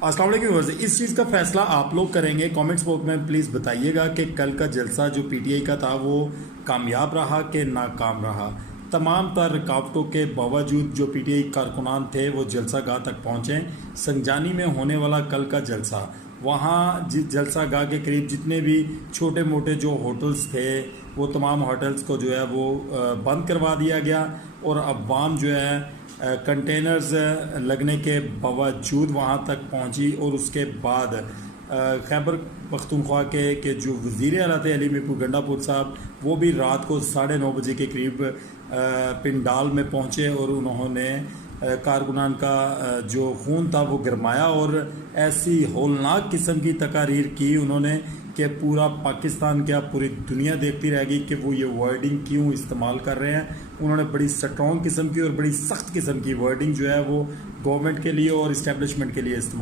अस्सलाम वालेकुम व्यूअर्स, इस चीज़ का फैसला आप लोग करेंगे। कमेंट्स बॉक्स में प्लीज़ बताइएगा कि कल का जलसा जो पीटीआई का था वो कामयाब रहा कि नाकाम रहा। तमाम तर रुकावटों के बावजूद जो पीटीआई कारकुनान थे वो जलसा गाह तक पहुँचे। संजानी में होने वाला कल का जलसा, वहाँ जिस जलसा गाह के करीब जितने भी छोटे मोटे जो होटल्स थे वो तमाम होटल्स को जो है वो बंद करवा दिया गया और अवाम जो है कंटेनर्स लगने के बावजूद वहाँ तक पहुँची। और उसके बाद खैबर पख्तूनख्वा के जो वज़ीर आला थे अली मिप्पू गंडापुर साहब, वो भी रात को 9:30 बजे के करीब पिंडाल में पहुँचे और उन्होंने कारकुनान का जो खून था वो गरमाया और ऐसी होलनाक किस्म की तकारीर की उन्होंने कि पूरा पाकिस्तान क्या पूरी दुनिया देखती रहेगी कि वो ये वर्डिंग क्यों इस्तेमाल कर रहे हैं। उन्होंने बड़ी स्ट्रॉन्ग किस्म की और बड़ी सख्त किस्म की वर्डिंग जो है वो गवर्नमेंट के लिए और इस्टेब्लिशमेंट के लिए इस्तेमाल